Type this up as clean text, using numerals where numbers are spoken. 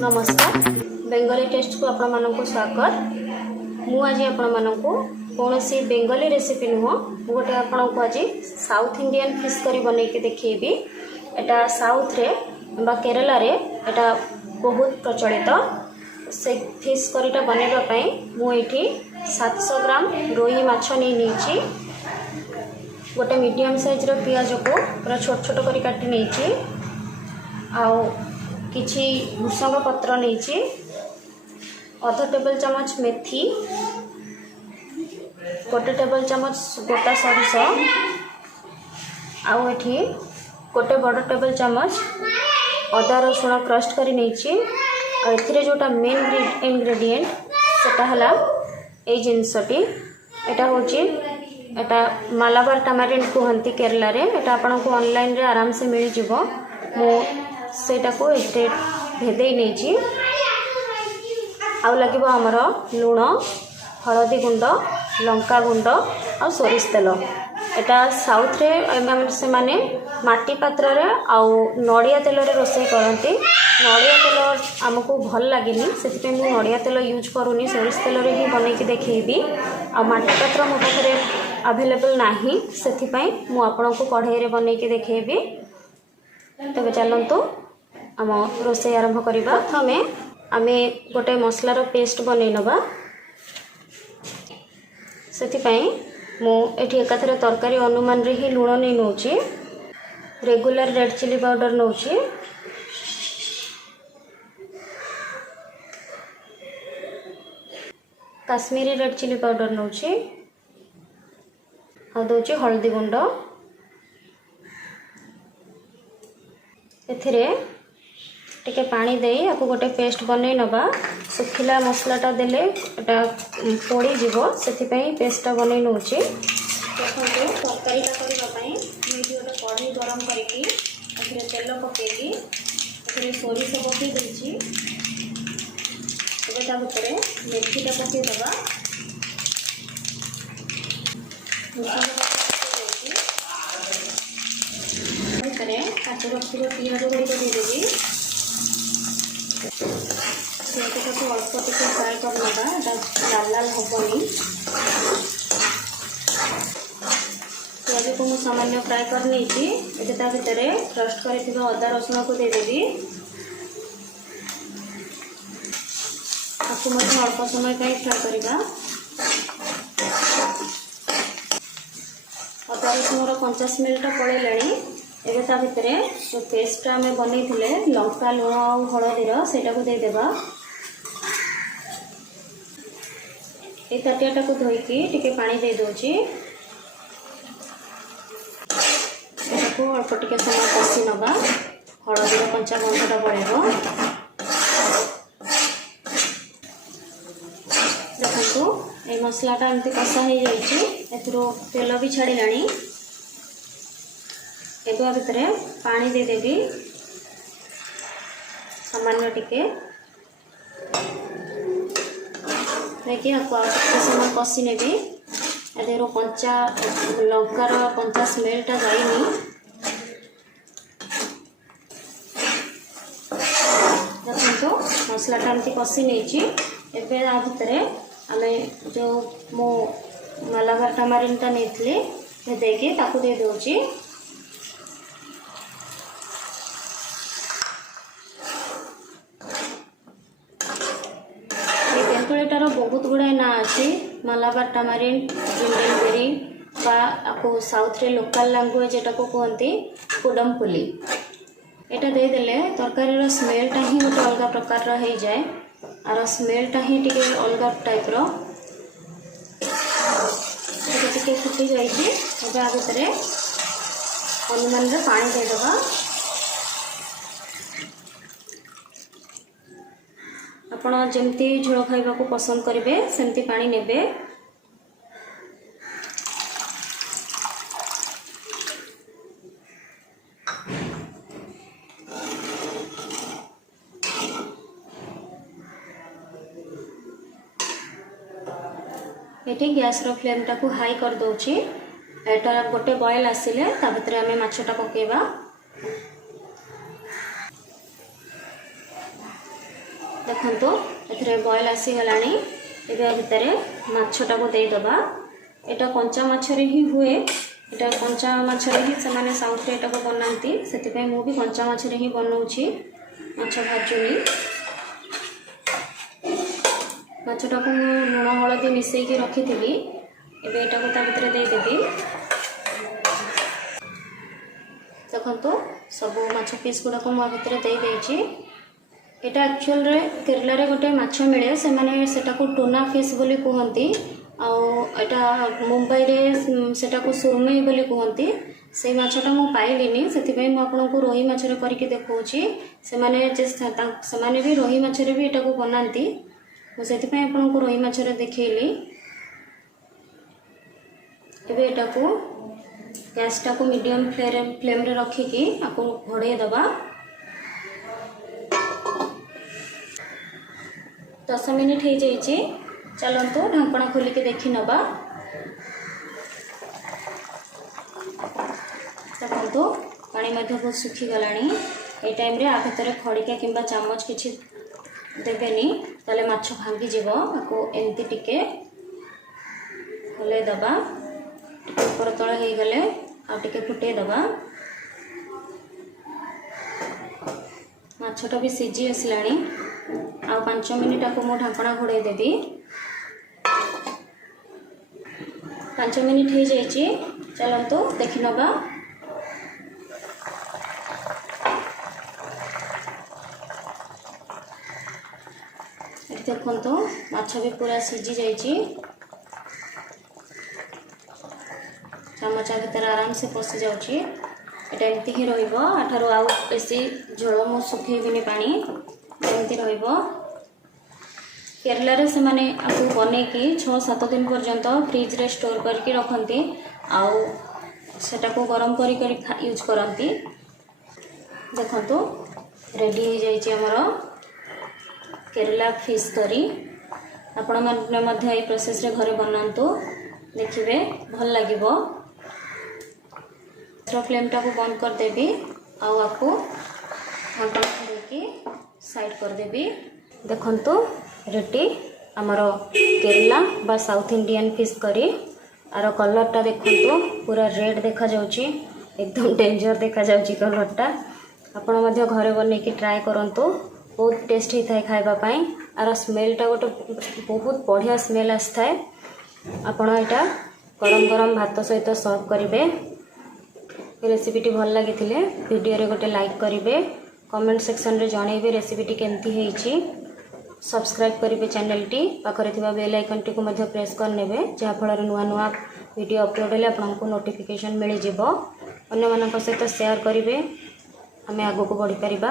नमस्कार बेंगली टेस्ट को आपण मानक स्वागत। मु आज आपण मानक कौन सी बेंगली रेसिपी नुह गोटे आपण को आज साउथ इंडियन फिश करी बन के देखी। एटा साउथ रे बा केरला रे एटा बहुत प्रचलित से फिश करीटा बनैबा पई मु एठी 700 ग्राम रोही माछ नहीं गोटे मीडियम साइज रो पियाज को पूरा छोट छोट करी काटी नहीं आउ किछि भुसंग पत्र नहीं आधा टेबल चामच मेथी गोटे टेबल चामच गोटा सरिष आउ एठी गोटे बड़ टेबल चामच अदा रसुण क्रस्ट करी नहीं एथिरे जोटा मेन इंग्रेडिएंट सेटा हला ए जिनसटी एटा होची एटा मालाबार टमारिन कहती केरला रे एटा आपन को ऑनलाइन रे आराम से मिल जिवो। मो सेटा को एते भेदे नहीं आउ लगे आमर लुण हलदी गुंड लंका गुंड आ सोरिष तेल एटा साउथ रे से माने माटी पात्र रे आउ नड़िया तेल रे रोसई करती। नड़िया तेल आमको भल लगे से नड़िया तेल यूज करूनी सोरिष तेल रे ही बनैकी देखी आ माटी पात्र मो पाखे अवेलेबल नाही से मु आपन को कढ़ाई रे बनैकी देखी। तबे चलतु आम रोसई आरंभ करवा। प्रथमे आमे गोटे मसलार पेस्ट बनई नबा से मु एठी एकाथरे तरकारी अनुमान रे ही लुण नहीं नौची रेगुलर रेड चिली पाउडर नौची काश्मीरी रेड चिली पाउडर नौची आ दौची हल्दी गुंड एथिरे टिके पानी दे आपको गोटे पेस्ट बनई नबा। सुखिला मसलाटा देले एटा पोड़ी जीवो सेथिपई पेस्टटा बनई नौची। देखो तरकारीटा करबा पई मैं गोटे कढ़ाई गरम करके एथिरे तेल पकेगी एथिरे सोरिष पके देछि एबे ता भितरे मेथीटा पके देबा भितरे काचो रखिबो पियाज गुड़िक देदेवी अल्प टिके फ्राए करना लाल लाल हेनी पियाज को मुझे सामान्य फ्राए कर नहीं ता भितर क्रस्ट कर अदा रसुण को देदेवी आपको अल्प समय फ्राए करवा। अदा रसुण कंचा स्मेलटा पड़ेलाणी एबे ता भितर जो पेस्टा आम बनई लंका लुण और हलदीर सेटा को देदेबा। ये ताटियाटा को धोईकी टिके पानी दे दोची को अल्प टिके समय कषि नबा हलदीर कंचा गंधटा पड़ेगा। देखो ये मसलाटा एमती कषा हो जाइए तेल भी छाड़िलाणी एगुआ भितर पानी देदेवी सामान्य टिके देखिए आपको समय कषि नेबी एदेर कंचा लंकार कंचा स्मेलटा जाइनी देखो मसलाटा एमती कषि नहीं एबे आ भितर आमे जो मो मालाबार टमारिनटा नहीं भेदेकी ताकू दे दोची। तेंतुलीटार बहुत गुड़ाए ना अच्छी मालाबार टमारिन जिंजलबेरी बा आपको साउथ रे लोकल लैंग्वेज एटा को कहते कुडमपुली एटा दे देले तरकारी स्मेलटा ही गोटे अलग प्रकार हो जाए आर स्मेलटा ही टिके अलग टाइप रो टिके फुटी जाइए। आ भितर अनुमान रे पानी देदेबा आपण जमती झोल खाइबा को पसंद करेंगे सेमती पानी नेबे। ये गैस रो फ्लेम टा को हाई कर दोची एटा गोटे बॉयल आसिले ता भितर आमे माछटा पकेबा देखो ए बॉयल आसीगलानी ए भितर माछटा को देदबा। एटा कंचा माछरे ही हुए, एटा कंचा माछरे ही से साउथ एटा को बनाती से मु भी कंचा माछरे ही बनाऊँगी। माछ भाजुनी माछटा को लुण हलदी मिसैकी रखी थी एबे एटा को ता भितर देदेवी। देखो सब माछ पीस गुड़ाक मो भितर दे देछि। एटा एक्चुअल रे केरला रे गोटे माछ मिले से माने सेटा को टूना फिश बोली कहती। आटा मुंबई रे सेटा को सुरमई बोली कहती। से माछटा मु पाइलिनी से आपको रोही माछरे करके देखौछि। से माने भी रोही माछरे भी एटा को बनाती। मुझे आपको रोही माछरे देखैली। एबे एटा को गैसटा को मीडियम फ्लेम रे रखिकी आपको घोड़े दबा। 10 मिनिट हो जाइए। चलतु ढांकणा खोलिके देखी नबा। देखो पानी बहुत सुखीगला। ये टाइम रे आ भितर खड़िका किंबा चामच किसी देवेनि ताले माछ भांगी जीव। आपको एमती टिके हले दबा। ऊपर तल हो गले आटे फुटे दबा। माछटा भी सीझी आसलानी। आ 5 मिनिट आपको मो ढांकणा घोड़े देवी। 5 मिनिट हो जाइए। चलतु देखी नबा। देखो माछ भी पूरा सीझी जाइए। चामच भीतर आराम से पशि जाऊँगी। एटा एमती ही रहिबो। आठारु आउ बेसी झोल मु सुखेबिनी पानी एमती रहिबो। केरला रे से माने आपको बनेकी 6-7 दिन पर्यंत फ्रिज रे स्टोर करके रखती। आउ सेटा को गरम करी यूज करती। देखो रेडी हो जाइए हमर केरला फिश करी। आपण माने मध्य ए प्रोसेस रे घरे बनांतु। देखिबे भल लागिबो। फ्लेमटा को बंद कर देवी। आपको ढांकणा खोलिकी साइड कर देवी। देखंतु रेडी आमर केरला बा साउथ इंडियन फिश करी। आर कलरटा देखंतु पूरा रेड देखा जाउची। एकदम डेंजर देखा जाउची कलरटा। आपण मध्य घरे बनेकी ट्राई करंतु। बहुत टेस्ट होता है खाइबा पाई। आर स्मेलटा गोटे बहुत बढ़िया स्मेल आसता है। आपण एटा गरम गरम भात सहित सर्व करेंगे। रेसिपीटी भल लगी वीडियो रे गोटे लाइक करेंगे। कमेंट सेक्शन रे जनइबे रेसिपीटी केमती होईची। सब्सक्राइब करेंगे चैनल टी पाखरे थिबा बेल आइकन टी को मध्य प्रेस कर नेबे। जहाँ फल नुआ नुआ वीडियो अपलोड हेले आपको नोटिफिकेशन मिल जिवो। अन्य मानक सहित शेयर करेंगे। आमे आगो को बढ़ी परिबा।